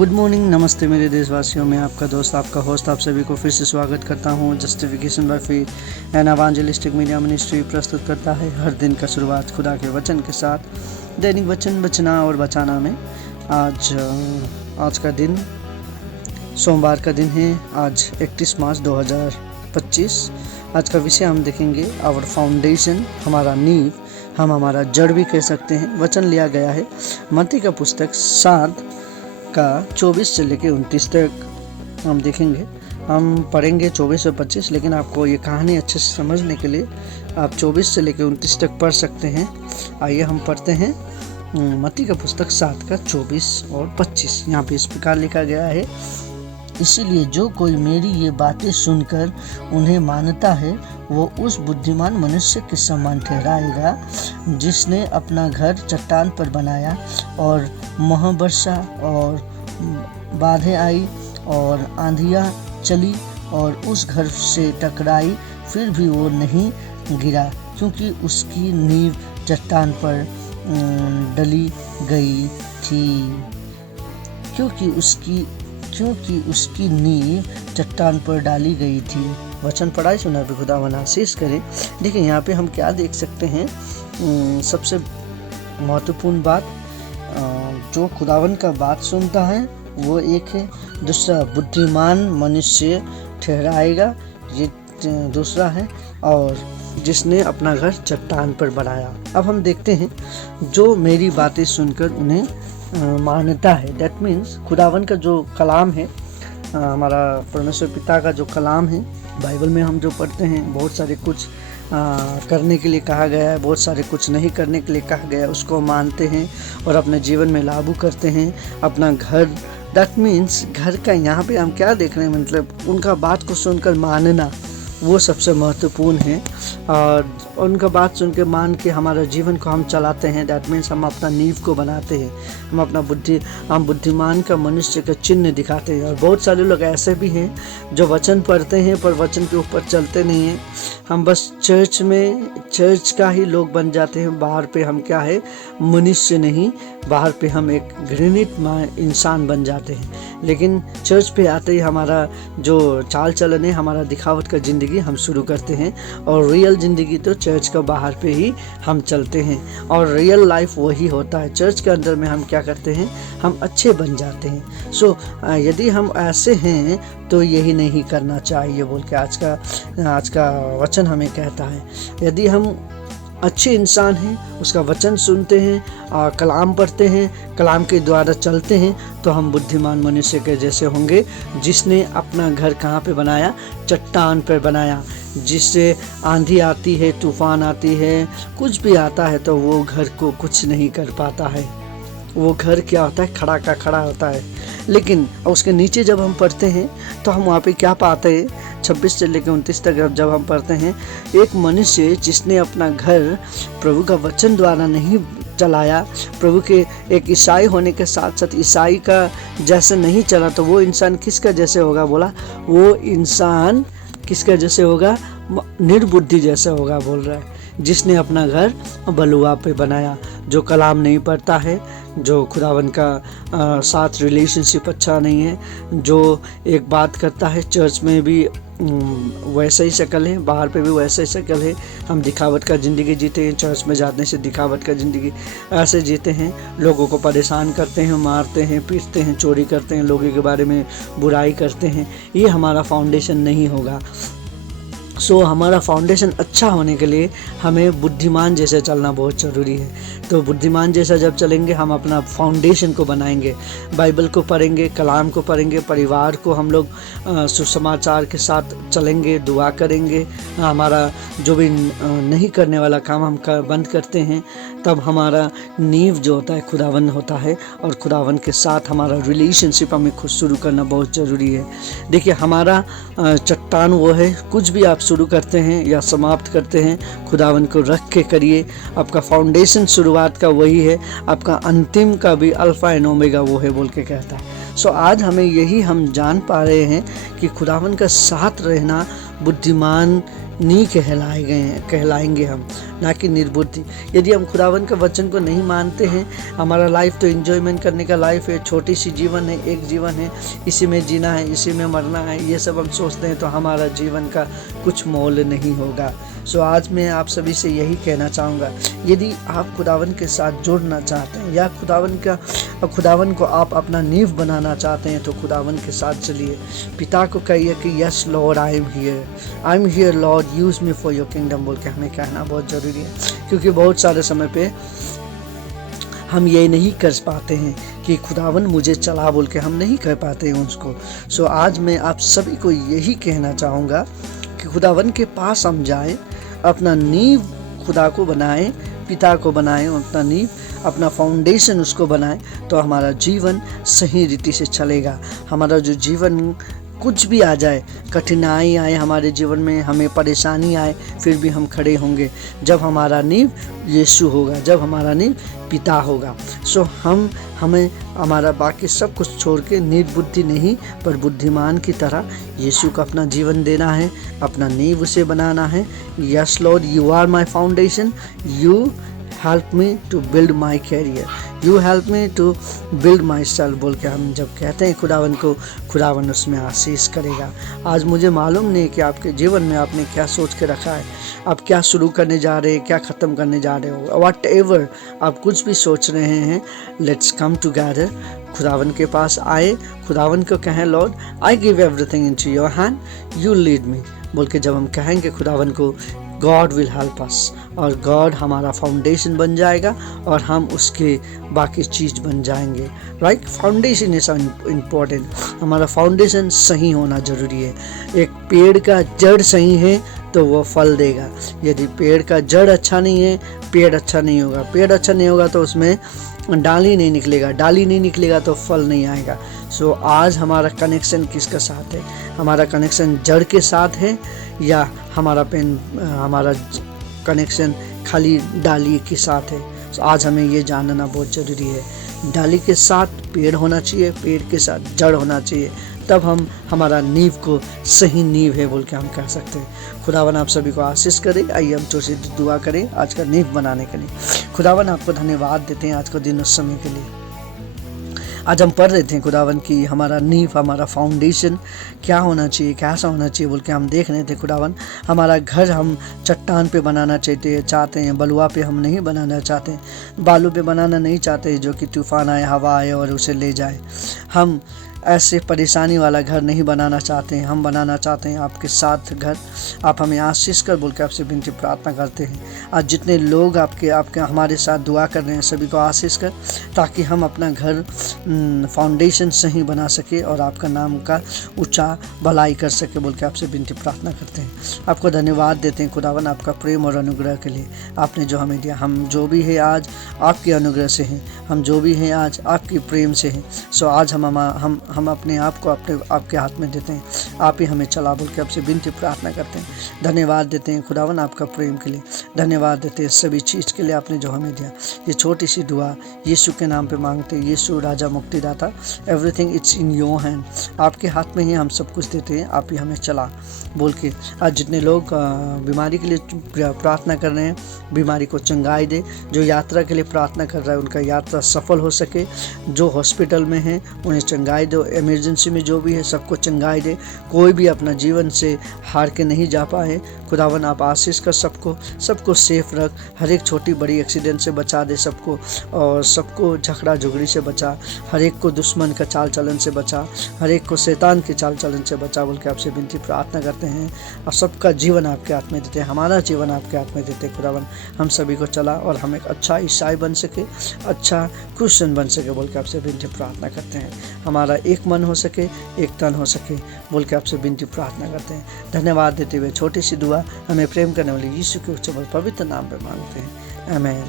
Good morning, नमस्ते मेरे देशवासियों। मैं आपका दोस्त, आपका होस्ट, आप सभी को फिर से स्वागत करता हूँ। Justification by faith and evangelistic media ministry प्रस्तुत करता है हर दिन का शुरुआत खुदा के वचन के साथ। दैनिक वचन बचना और बचाना में आज का दिन सोमवार का दिन है। आज 31 मार्च 2025। आज का विषय हम देखेंगे आवर फाउंडेशन, हमारा नींव, हम हमारा जड़ भी कह सकते हैं। वचन लिया गया है मत्ती का पुस्तक 7 का 24 से लेकर 29 तक हम देखेंगे। हम पढ़ेंगे 24 और 25, लेकिन आपको ये कहानी अच्छे से समझने के लिए आप 24 से लेकर 29 तक पढ़ सकते हैं। आइए हम पढ़ते हैं मत्ती का पुस्तक 7 का 24 और 25। यहाँ पे इस प्रकार लिखा गया है, इसीलिए जो कोई मेरी ये बातें सुनकर उन्हें मानता है वो उस बुद्धिमान मनुष्य के समान ठहराएगा जिसने अपना घर चट्टान पर बनाया, और महावर्षा और बाढ़ें आई और आंधियाँ चली और उस घर से टकराई, फिर भी वो नहीं गिरा क्योंकि उसकी नींव चट्टान पर डली गई थी। क्योंकि उसकी नींव चट्टान पर डाली गई थी। वचन पढ़ाई सुना भी खुदा आशीष करे। देखिए यहाँ पे हम क्या देख सकते हैं। सबसे महत्वपूर्ण बात, जो खुदावन का बात सुनता है वो एक है। दूसरा, बुद्धिमान मनुष्य ठहराएगा, ये दूसरा है। और जिसने अपना घर चट्टान पर बनाया। अब हम देखते हैं, जो मेरी बातें सुनकर उन्हें मानता है। दैट मीन्स खुदावन का जो कलाम है, हमारा परमेश्वर पिता का जो कलाम है, बाइबल में हम जो पढ़ते हैं, बहुत सारे कुछ करने के लिए कहा गया है, बहुत सारे कुछ नहीं करने के लिए कहा गया है। उसको मानते हैं और अपने जीवन में लागू करते हैं। अपना घर, दैट मीन्स घर का, यहाँ पे हम क्या देख रहे हैं, मतलब उनका बात को सुनकर मानना वो सबसे महत्वपूर्ण है। और उनका बात सुन के मान के हमारा जीवन को हम चलाते हैं। दैट मीन्स हम अपना नींव को बनाते हैं। हम अपना हम बुद्धिमान का मनुष्य का चिन्ह दिखाते हैं। और बहुत सारे लोग ऐसे भी हैं जो वचन पढ़ते हैं पर वचन के ऊपर चलते नहीं हैं। हम बस चर्च का ही लोग बन जाते हैं। बाहर पे हम क्या है, मनुष्य नहीं, बाहर पे हम एक घृणित इंसान बन जाते हैं। लेकिन चर्च पे आते ही हमारा जो चाल चलन है, हमारा दिखावट का ज़िंदगी हम शुरू करते हैं। और रियल ज़िंदगी तो चर्च का बाहर पे ही हम चलते हैं। और रियल लाइफ वही होता है। चर्च के अंदर में हम क्या करते हैं, हम अच्छे बन जाते हैं। सो यदि हम ऐसे हैं तो यही नहीं करना चाहिए बोल के आज का वचन हमें कहता है। यदि हम अच्छे इंसान हैं, उसका वचन सुनते हैं, कलाम पढ़ते हैं, कलाम के द्वारा चलते हैं, तो हम बुद्धिमान मनुष्य के जैसे होंगे, जिसने अपना घर कहाँ पे बनाया, चट्टान पर बनाया। जिससे आंधी आती है, तूफान आती है, कुछ भी आता है तो वो घर को कुछ नहीं कर पाता है। वो घर क्या होता है, खड़ा का खड़ा होता है। लेकिन उसके नीचे जब हम पढ़ते हैं तो हम वहाँ पे क्या पाते हैं, 26 से लेकर 29 तक जब हम पढ़ते हैं, एक मनुष्य जिसने अपना घर प्रभु का वचन द्वारा नहीं चलाया, प्रभु के एक ईसाई होने के साथ साथ ईसाई का जैसे नहीं चला, तो वो इंसान किसका जैसे होगा, बोला वो इंसान किसका जैसे होगा, निर्बुद्धि जैसा होगा बोल रहा है। जिसने अपना घर बलुआ पे बनाया, जो कलाम नहीं पढ़ता है, जो खुदावन का साथ रिलेशनशिप अच्छा नहीं है, जो एक बात करता है, चर्च में भी वैसा ही शक्ल है, बाहर पे भी वैसा ही शक्ल है। हम दिखावट का ज़िंदगी जीते हैं। चर्च में जाने से दिखावट का ज़िंदगी ऐसे जीते हैं, लोगों को परेशान करते हैं, मारते हैं, पीटते हैं, चोरी करते हैं, लोगों के बारे में बुराई करते हैं। ये हमारा फाउंडेशन नहीं होगा। सो हमारा फाउंडेशन अच्छा होने के लिए हमें बुद्धिमान जैसे चलना बहुत ज़रूरी है। तो बुद्धिमान जैसा जब चलेंगे, हम अपना फाउंडेशन को बनाएंगे, बाइबल को पढ़ेंगे, कलाम को पढ़ेंगे, परिवार को हम लोग सुसमाचार के साथ चलेंगे, दुआ करेंगे, हमारा जो भी नहीं करने वाला काम हम बंद करते हैं, तब हमारा नींव जो होता है खुदावन होता है। और खुदावन के साथ हमारा रिलेशनशिप हमें खुद शुरू करना बहुत ज़रूरी है। देखिए, हमारा चट्टान वो है, कुछ भी आप शुरू करते हैं या समाप्त करते हैं, खुदावन को रख के करिए। आपका फाउंडेशन शुरुआत का वही है, आपका अंतिम का भी अल्फा एंड ओमेगा वो है बोल के कहता है। सो आज हमें यही हम जान पा रहे हैं कि खुदावन का साथ रहना बुद्धिमान नी कहलाएंगे हम, ना कि निर्बुद्धि। यदि हम खुदावन के वचन को नहीं मानते हैं, हमारा लाइफ तो एंजॉयमेंट करने का लाइफ है, छोटी सी जीवन है, एक जीवन है, इसी में जीना है, इसी में मरना है, ये सब हम सोचते हैं तो हमारा जीवन का कुछ मोल नहीं होगा। सो आज मैं आप सभी से यही कहना चाहूँगा, यदि आप खुदावन के साथ जुड़ना चाहते हैं या खुदावन को आप अपना नींव बनाना चाहते हैं तो खुदावन के साथ चलिए। पिता को कहिए कि yes Lord, I am here Lord, use me for your kingdom बोल के हमें कहना बहुत ज़रूरी है, क्योंकि बहुत सारे समय पे हम ये नहीं कर पाते हैं कि खुदावन मुझे चला बोल के हम नहीं कह पाते हैं उसको। सो आज मैं आप सभी को यही कहना चाहूँगा कि खुदावन के पास हम जाएं, अपना नींव खुदा को बनाएं, पिता को बनाएं, अपना नींव, अपना फाउंडेशन उसको बनाएं, तो हमारा जीवन सही रीति से चलेगा। हमारा जो जीवन कुछ भी आ जाए, कठिनाई आए हमारे जीवन में, हमें परेशानी आए, फिर भी हम खड़े होंगे जब हमारा नींव यीशु होगा, जब हमारा नींव पिता होगा। सो हमें हमारा बाकी सब कुछ छोड़ के निर्बुद्धि नहीं पर बुद्धिमान की तरह यीशु को अपना जीवन देना है, अपना नींव उसे बनाना है। Yes Lord, you are my foundation, you help me to build my career, you help me to build myself बोल के हम जब कहते हैं खुदावन को, खुदावन उसमें आशीष करेगा। आज मुझे मालूम नहीं कि आपके जीवन में आपने क्या सोच के रखा है, आप क्या शुरू करने जा रहे हैं, क्या ख़त्म करने जा रहे हो, वट एवर आप कुछ भी सोच रहे हैं, लेट्स कम टुगेदर, खुदावन के पास आए, खुदावन को कहें Lord I give everything into your hand, you lead me बोल के जब हम कहेंगे खुदावन को, गॉड विल हेल्प अस, और गॉड हमारा फाउंडेशन बन जाएगा और हम उसके बाकी चीज़ बन जाएंगे। राइट, फाउंडेशन इज इम्पोर्टेंट, हमारा फाउंडेशन सही होना ज़रूरी है। एक पेड़ का जड़ सही है तो वो फल देगा, यदि पेड़ का जड़ अच्छा नहीं है, पेड़ अच्छा नहीं होगा, पेड़ अच्छा नहीं होगा तो उसमें डाली नहीं निकलेगा, डाली नहीं निकलेगा तो फल नहीं आएगा। सो आज हमारा कनेक्शन किसके साथ है? हमारा कनेक्शन जड़ के साथ है या हमारा कनेक्शन खाली डाली के साथ है? सो आज हमें ये जानना बहुत ज़रूरी है। डाली के साथ पेड़ होना चाहिए, पेड़ के साथ जड़ होना चाहिए, तब हमारा नींव को सही नींव है बोल के हम कह सकते हैं। खुदावन आप सभी को आशीष करे। आइए हम छोटी सी दुआ करें आज का नींव बनाने के लिए। खुदावन आपको धन्यवाद देते हैं आज को दिन और समय के लिए। आज हम पढ़ रहे थे खुदावन की हमारा नींव, हमारा फाउंडेशन क्या होना चाहिए, कैसा होना चाहिए बोल के हम देख रहे थे। खुदावन हमारा घर हम चट्टान पे बनाना चाहते हैं, बलुआ पे हम नहीं बनाना चाहते, बालू पे बनाना नहीं चाहते जो कि तूफान आए, हवा आए और उसे ले जाए। हम ऐसे परेशानी वाला घर नहीं बनाना चाहते हैं, हम बनाना चाहते हैं आपके साथ घर। आप हमें आशीष कर बोल के आपसे विनती प्रार्थना करते हैं। आज जितने लोग आपके हमारे साथ दुआ कर रहे हैं सभी को आशीष कर, ताकि हम अपना घर फाउंडेशन सही बना सके और आपका नाम का ऊंचा भलाई कर सके बोल के आपसे विनती प्रार्थना करते हैं। आपको धन्यवाद देते हैं खुदावन आपका प्रेम और अनुग्रह के लिए। आपने जो हमें दिया, हम जो भी है आज आपके अनुग्रह से हैं, हम जो भी हैं आज आपके प्रेम से हैं। सो आज हम अपने आप को आपके हाथ में देते हैं, आप ही हमें चला बोल के आपसे विनती प्रार्थना करते हैं। धन्यवाद देते हैं खुदावन आपका प्रेम के लिए, धन्यवाद देते हैं सभी चीज़ के लिए आपने जो हमें दिया। ये छोटी सी दुआ यीशु के नाम पे मांगते हैं। यीशु राजा मुक्तिदाता, everything it's in your hand, आपके हाथ में ही हम सब कुछ देते हैं, आप ही हमें चला बोल के। आज जितने लोग बीमारी के लिए प्रार्थना कर रहे हैं, बीमारी को चंगाई दे। जो यात्रा के लिए प्रार्थना कर रहा है उनका यात्रा सफल हो सके। जो हॉस्पिटल में है उन्हें चंगाई दो, इमरजेंसी में जो भी है सबको चंगाई दे। कोई भी अपना जीवन से हार के नहीं जा पाए। खुदावन आप आशीष कर सबको सेफ रख, हर एक छोटी बड़ी एक्सीडेंट से बचा दे सबको, और सबको झगड़ा झुगड़ी से बचा, हर एक को दुश्मन का चाल चलन से बचा, हर एक को शैतान के चाल चलन से बचा बोल के आपसे विनती प्रार्थना करते हैं। और सबका जीवन आपके हाथ में देते हैं, हमारा जीवन आपके हाथ में देते हैं। खुदावन हम सभी को चला और हम एक अच्छा ईसाई बन सके, अच्छा क्रिश्चियन बन सके बोल के आपसे विनती प्रार्थना करते हैं। हमारा एक मन हो सके, एक तन हो सके बोल के आपसे विनती प्रार्थना करते हैं। धन्यवाद देते हुए छोटी सी दुआ हमें प्रेम करने वाले यीशु के उच्च पवित्र नाम पे मांगते हैं, आमीन।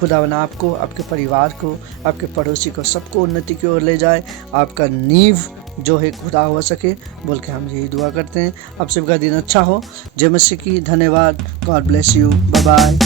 खुदावन आपको, आपके परिवार को, आपके पड़ोसी को, सबको उन्नति की ओर ले जाए। आपका नींव जो है खुदा हो सके बोल के हम यही दुआ करते हैं। आप सबका दिन अच्छा हो। जय मसीह की। धन्यवाद। God bless you. Bye bye.